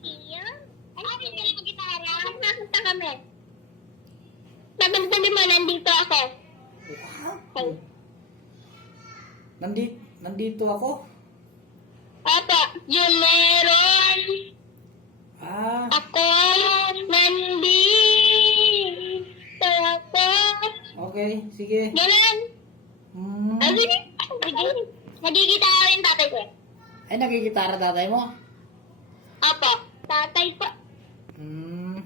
Iyo? Ano ka na mag-gitara? Nasasakta kami. Sabi mo, nandito ako. Okay. Nandito ako? Opo, yung meron. Ah, Ako, nandito ako. okay. Sige. Ganun. Hmm. Ay, sige. Nagigitara rin tatay ko. Ay, nagigitara tatay mo? Opo, tatay po. Hmm.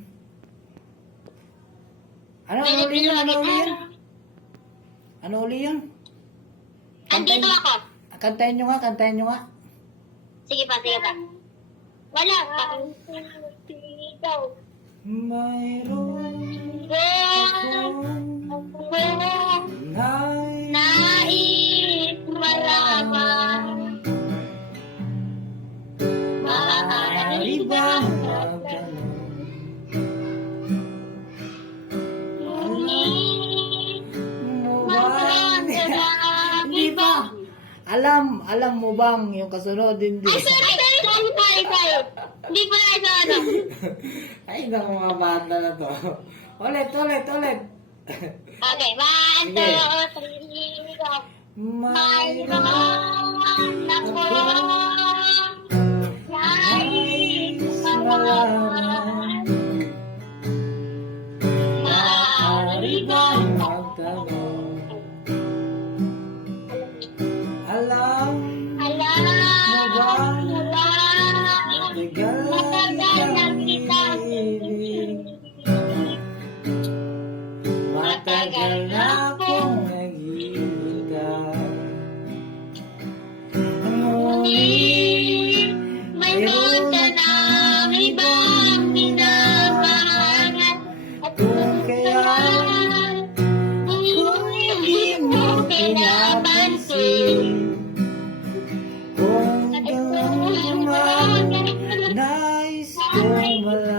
Ano uli yun? Ano uli yun? Andito ako. Kantayin nyo nga. Sige pa. Wala pa. Ikaw. Mayroon akong nais Nais malaman. Maaari bang magtanong? Mo bang? Hindi ba? Alam mo bang yung kasunod? Hindi. Ay, sorry. Hindi pa na ito. Ay, naku mga bata na to. Ulit. Okay, 1, 2, 3, go. Mayroon Mayroon ako nais malaman. maaari bang magtanong? Alam alam mo ba matagal na kitang matagal na akong naghihintay. ngunit mayroon ka ng ibang minamahangan at Kung kaya kung hindi mo pinapansin. kung gano'n man, nais kong malaman.